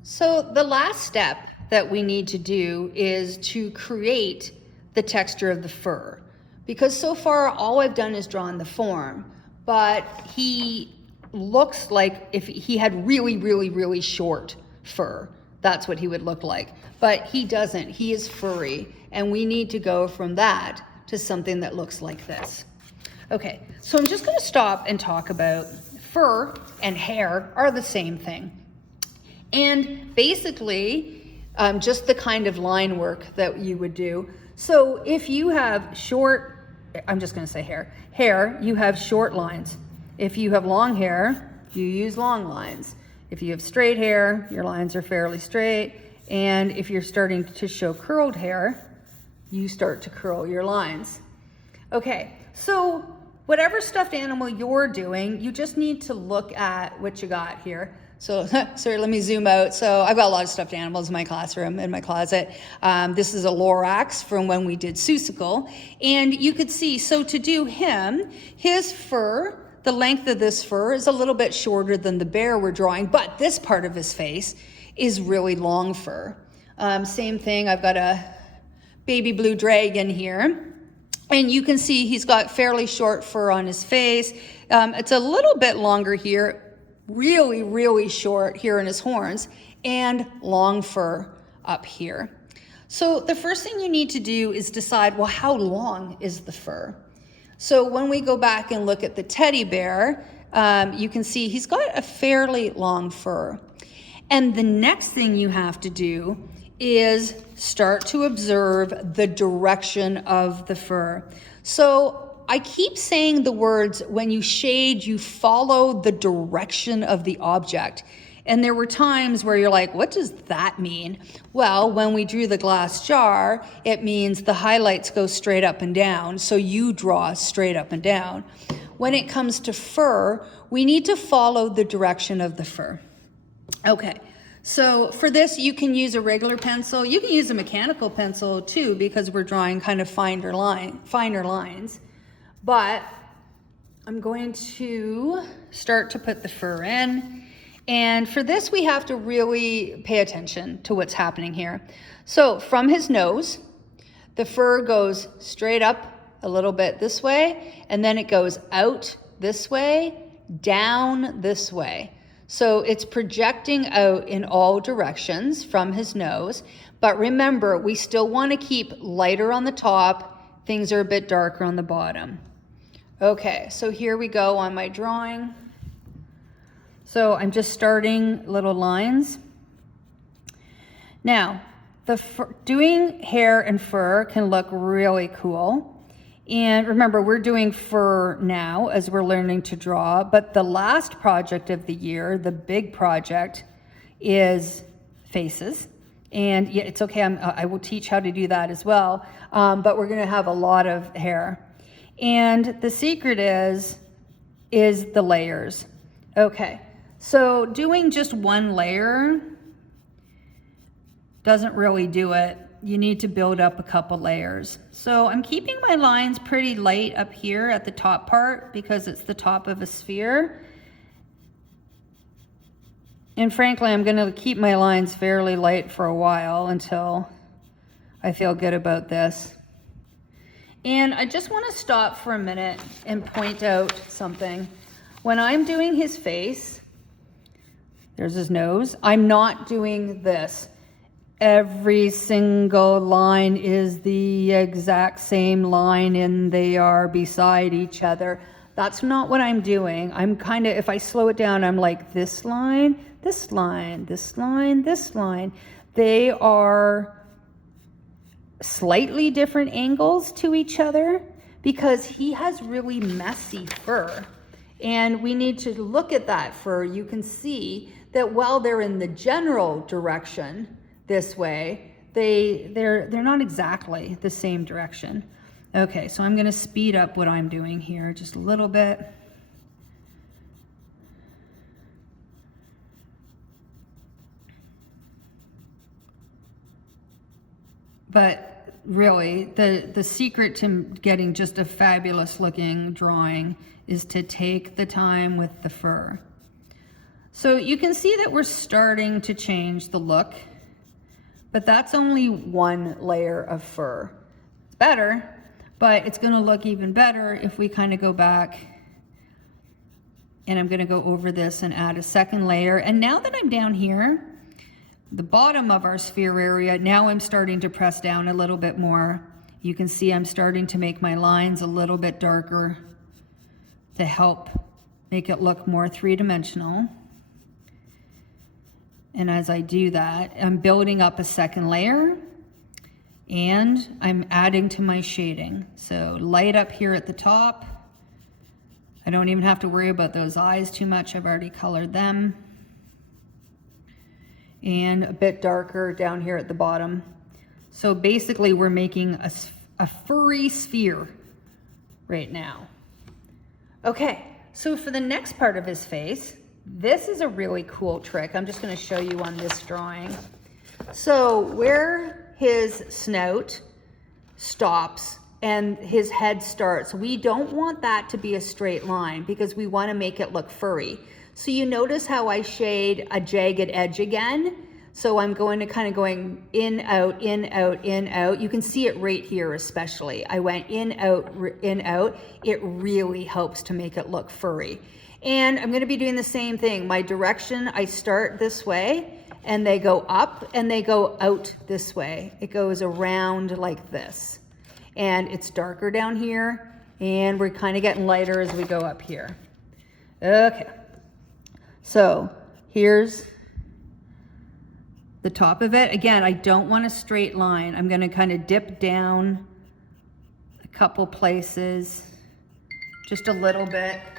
So the last step that we need to do is to create the texture of the fur. Because so far all I've done is drawn the form, but he looks like if he had really, really, really short fur, that's what he would look like. But he doesn't, he is furry, and we need to go from that to something that looks like this. Okay, so I'm just gonna stop and talk about fur and hair are the same thing. And basically, just the kind of line work that you would do. So if you have short, I'm just gonna say hair, you have short lines. If you have long hair, you use long lines. If you have straight hair, your lines are fairly straight. And if you're starting to show curled hair, you start to curl your lines. Okay, so whatever stuffed animal you're doing, you just need to look at what you got here. So, sorry, let me zoom out. So I've got a lot of stuffed animals in my classroom, in my closet. This is a Lorax from when we did Seussical. And you could see, so to do him, his fur, the length of this fur is a little bit shorter than the bear we're drawing, but this part of his face is really long fur. Same thing, I've got a baby blue dragon here. And you can see he's got fairly short fur on his face. It's a little bit longer here, really, really short here in his horns, and long fur up here. So the first thing you need to do is decide, well, how long is the fur? So when we go back and look at the teddy bear, you can see he's got a fairly long fur. And the next thing you have to do is start to observe the direction of the fur. So I keep saying the words, when you shade, you follow the direction of the object. And there were times where you're like, what does that mean? Well, when we drew the glass jar, it means the highlights go straight up and down, so you draw straight up and down. When it comes to fur, we need to follow the direction of the fur. Okay, so for this, you can use a regular pencil. You can use a mechanical pencil too, because we're drawing kind of finer lines. But I'm going to start to put the fur in. And for this, we have to really pay attention to what's happening here. So from his nose, the fur goes straight up a little bit this way, and then it goes out this way, down this way. So it's projecting out in all directions from his nose. But remember, we still want to keep lighter on the top. Things are a bit darker on the bottom. Okay, so here we go on my drawing. So I'm just starting little lines. Now, doing hair and fur can look really cool. And remember, we're doing fur now as we're learning to draw, but the last project of the year, the big project, is faces. And yeah, it's okay, I will teach how to do that as well, but we're gonna have a lot of hair. And the secret is the layers. Okay, so doing just one layer doesn't really do it. You need to build up a couple layers. So I'm keeping my lines pretty light up here at the top part because it's the top of a sphere. And frankly, I'm gonna keep my lines fairly light for a while until I feel good about this. And I just want to stop for a minute and point out something. When I'm doing his face, there's his nose, I'm not doing this. Every single line is the exact same line and they are beside each other. That's not what I'm doing. I'm kind of, if I slow it down, I'm like this line, this line, this line, this line. They are slightly different angles to each other because he has really messy fur. And we need to look at that fur. You can see that while they're in the general direction this way, they're not exactly the same direction. Okay, so I'm gonna speed up what I'm doing here just a little bit. But really, the secret to getting just a fabulous looking drawing is to take the time with the fur. So you can see that we're starting to change the look, but that's only one layer of fur. It's better, but it's gonna look even better if we kind of go back, and I'm gonna go over this and add a second layer. And now that I'm down here, the bottom of our sphere area, now I'm starting to press down a little bit more. You can see I'm starting to make my lines a little bit darker to help make it look more three-dimensional. And as I do that, I'm building up a second layer and I'm adding to my shading. So light up here at the top. I don't even have to worry about those eyes too much. I've already colored them. And a bit darker down here at the bottom. So basically we're making a furry sphere right now. Okay, so for the next part of his face, this is a really cool trick. I'm just going to show you on this drawing. So where his snout stops and his head starts, we don't want that to be a straight line because we want to make it look furry. So you notice how I shade a jagged edge again. So I'm going to kind of going in, out, in, out, in, out. You can see it right here especially. I went in, out, in, out. It really helps to make it look furry. And I'm going to be doing the same thing. My direction, I start this way and they go up and they go out this way. It goes around like this. And it's darker down here and we're kind of getting lighter as we go up here. Okay. So here's the top of it. Again, I don't want a straight line. I'm going to kind of dip down a couple places, just a little bit.